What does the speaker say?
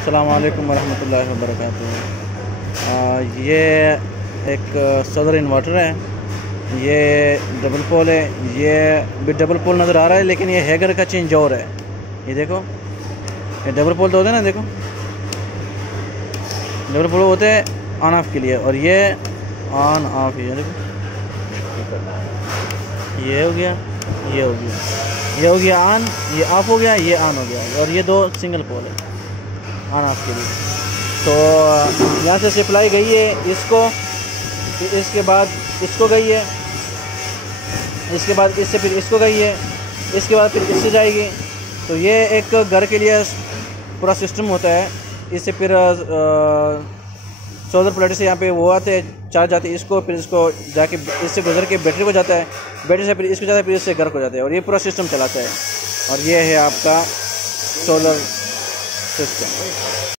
अस्सलाम वालेकुम वरहमतुल्लाहि वबरकातुहू। ये एक सोलर इन्वर्टर है। ये डबल पोल है। ये भी डबल पोल नज़र आ रहा है, लेकिन ये हैगर का चेंज ओवर है। ये देखो, ये डबल पोल तो होते हैं ना, देखो डबल पोल होते हैं ऑन ऑफ के लिए, और ये ऑन ऑफ। ये देखो, ये हो गया, ये हो गया, ये हो गया ऑन, ये ऑफ हो गया, ये ऑन हो गया, और ये दो सिंगल पोल है ऑन ऑफ के लिए। तो यहाँ से सप्लाई गई है इसको, इसके बाद इसको गई है, इसके बाद इससे फिर इसको गई है, इसके बाद फिर इससे जाएगी। तो ये एक घर के लिए पूरा सिस्टम होता है। इससे फिर सोलर प्लेट से यहाँ पे वो आते हैं, चार्ज आते हैं इसको, फिर इसको जाके इससे गुजर के बैटरी को जाता है, बैटरी से फिर इसको जाता है, फिर इससे घर को जाता है, और ये पूरा सिस्टम चलाता है। और ये है आपका सोलर सिस्टम।